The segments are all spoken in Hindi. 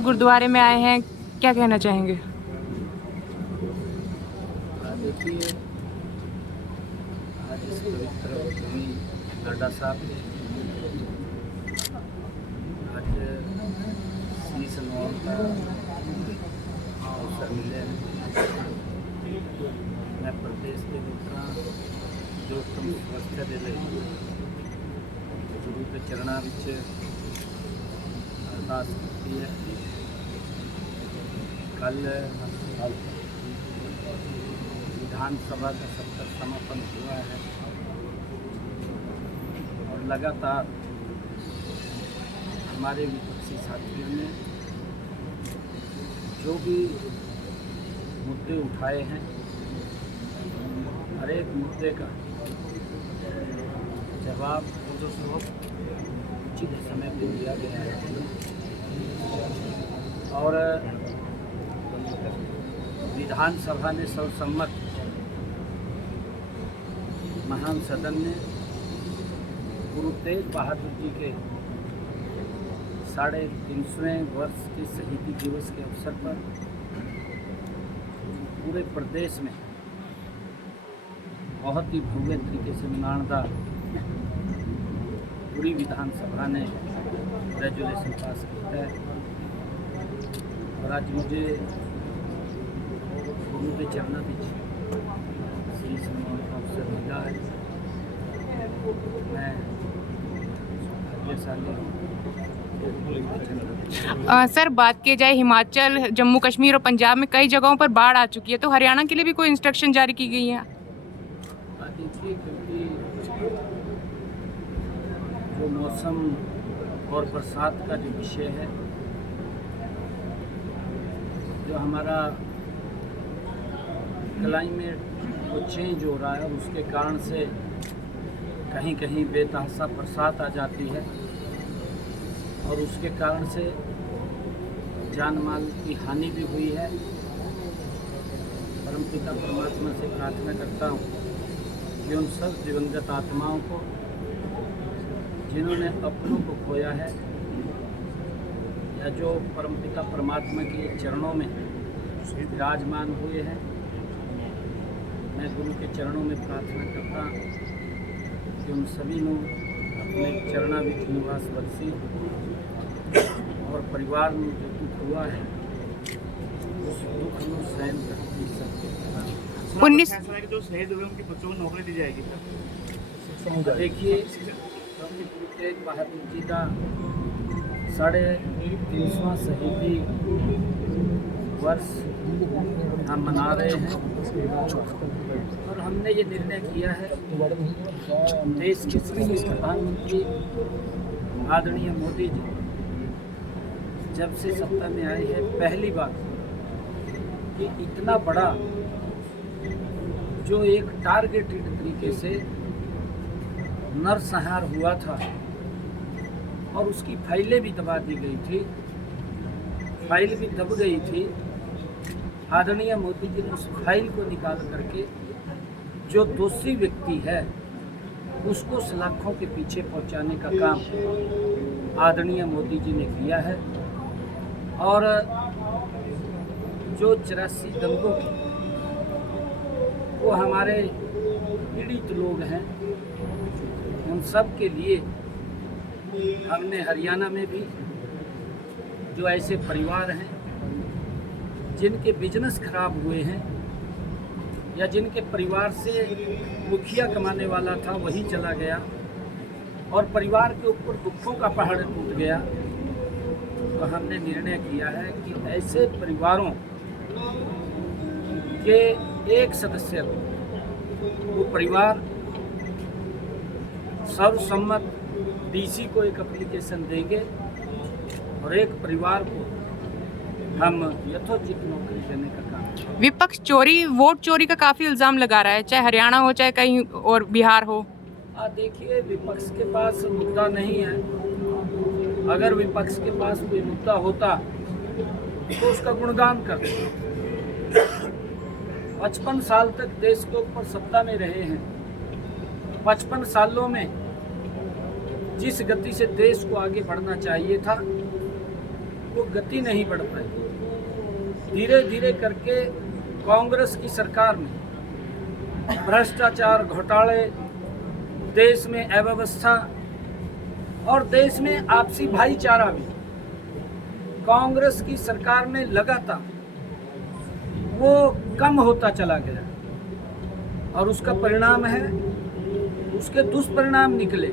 गुरुद्वारे में आए हैं, क्या कहना चाहेंगे? देखिए, आज इस पवित्र भूमि नड्डा साहब के आज शीश नवान का अवसर मिले हैं। मैं प्रदेश के लोगों जो उत्तम व्यवस्था दे रही गुरु के चरणा विच अरदास की है। कल विधानसभा का सत्र समापन हुआ है और लगातार हमारे विपक्षी साथियों ने जो भी मुद्दे उठाए हैं, हर एक मुद्दे का जवाब उचित समय पर दिया गया है और विधानसभा ने सर्वसम्मत महान सदन ने गुरु तेग बहादुर जी के 350वें वर्ष के शहीदी दिवस के अवसर पर पूरे प्रदेश में बहुत ही भव्य तरीके से मनानदार पूरी विधानसभा ने रेजोल्यूशन पास किया है और आज मुझे गुरु के चरणों में शीश नवाने का अवसर मिला है। मैं सर, बात की जाए हिमाचल, जम्मू कश्मीर और पंजाब में कई जगहों पर बाढ़ आ चुकी है, तो हरियाणा के लिए भी कोई इंस्ट्रक्शन जारी की गई है? देखिए, क्योंकि जो मौसम और बरसात का जो विषय है, जो हमारा क्लाइमेट वो चेंज हो रहा है और उसके कारण से कहीं कहीं बेतहाशा बरसात आ जाती है और उसके कारण से जान माल की हानि भी हुई है। परमपिता परमात्मा से प्रार्थना करता हूँ कि उन सब दिवंगत आत्माओं को जिन्होंने अपनों को खोया है या जो परमपिता परमात्मा के चरणों में विराजमान हुए हैं, मैं गुरु के चरणों में प्रार्थना करता हूँ कि उन सभी ने अपने चरणावित निवास बख्शी और परिवार में जो दुख हुआ है उस दुख को सहन कर सकते। 19 जो शहीद हुए उनके बच्चों को नौकरी दी जाएगी। देखिए, गुरु तेग बहादुर जी का 350वां शहीदी वर्ष हम मना रहे हैं और हमने ये निर्णय किया है, देश के प्रधानमंत्री आदरणीय मोदी जी जब से सत्ता में आए हैं, पहली बार कि इतना बड़ा जो एक टारगेटेड तरीके से नरसंहार हुआ था और उसकी फाइलें भी दबा दी गई थी, फाइल भी दब गई थी। आदरणीय मोदी जी ने उस फाइल को निकाल करके जो दोषी व्यक्ति है उसको सलाखों के पीछे पहुंचाने का काम आदरणीय मोदी जी ने किया है और जो 84 दंगों की वो हमारे पीड़ित लोग हैं, उन सब के लिए हमने हरियाणा में भी जो ऐसे परिवार हैं जिनके बिजनेस खराब हुए हैं या जिनके परिवार से मुखिया कमाने वाला था वही चला गया और परिवार के ऊपर दुखों का पहाड़ टूट गया, तो हमने निर्णय किया है कि ऐसे परिवारों के एक सदस्य को वो परिवार सर्वसम्मत डीसी को एक एप्लीकेशन देंगे और एक परिवार को हम यथोचित नौकरी देने का काम। विपक्ष वोट चोरी का काफी इल्जाम लगा रहा है, चाहे हरियाणा हो चाहे कहीं और बिहार हो। देखिए, विपक्ष के पास मुद्दा नहीं है। अगर विपक्ष के पास कोई मुद्दा होता तो उसका गुणगान करते। 55 साल तक देश के ऊपर सत्ता में रहे हैं। 55 सालों में जिस गति से देश को आगे बढ़ना चाहिए था वो वो गति नहीं बढ़ पाई। धीरे धीरे करके कांग्रेस की सरकार में भ्रष्टाचार, घोटाले, देश में अव्यवस्था और देश में आपसी भाईचारा भी कांग्रेस की सरकार में लगातार वो कम होता चला गया और उसका परिणाम है, उसके दुष्परिणाम निकले।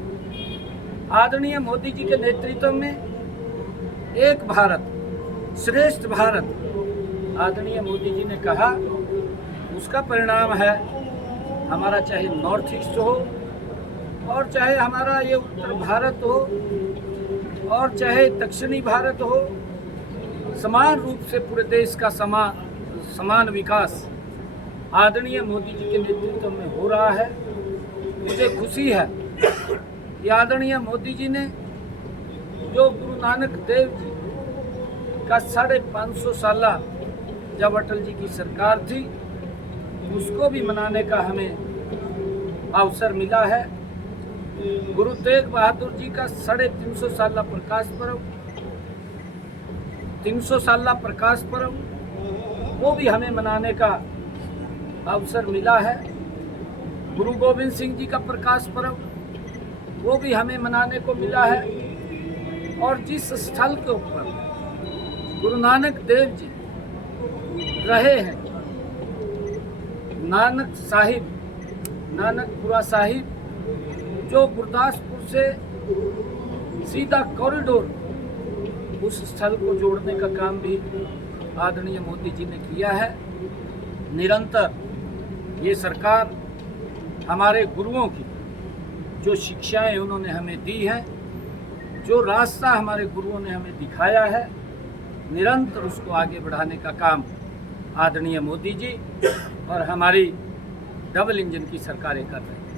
आदरणीय मोदी जी के नेतृत्व में एक भारत श्रेष्ठ भारत आदरणीय मोदी जी ने कहा, उसका परिणाम है हमारा चाहे नॉर्थ ईस्ट हो और चाहे हमारा ये उत्तर भारत हो और चाहे दक्षिणी भारत हो, समान रूप से पूरे देश का समान विकास आदरणीय मोदी जी के नेतृत्व में हो रहा है। मुझे खुशी है कि आदरणीय मोदी जी ने जो गुरु नानक देव जी का 550 साला जब अटल जी की सरकार थी, उसको भी मनाने का हमें अवसर मिला है। गुरु तेग बहादुर जी का 350 साला प्रकाश पर्व, 300 साला प्रकाश पर्व, वो भी हमें मनाने का अवसर मिला है। गुरु गोविंद सिंह जी का प्रकाश पर्व, वो भी हमें मनाने को मिला है। और जिस स्थल के ऊपर गुरु नानक देव जी रहे हैं, नानकपुरा साहिब, जो गुरदासपुर से सीधा कॉरिडोर, उस स्थल को जोड़ने का काम भी आदरणीय मोदी जी ने किया है। निरंतर ये सरकार हमारे गुरुओं की जो शिक्षाएं उन्होंने हमें दी हैं, जो रास्ता हमारे गुरुओं ने हमें दिखाया है, निरंतर उसको आगे बढ़ाने का काम आदरणीय मोदी जी और हमारी डबल इंजन की सरकारें कर रही हैं।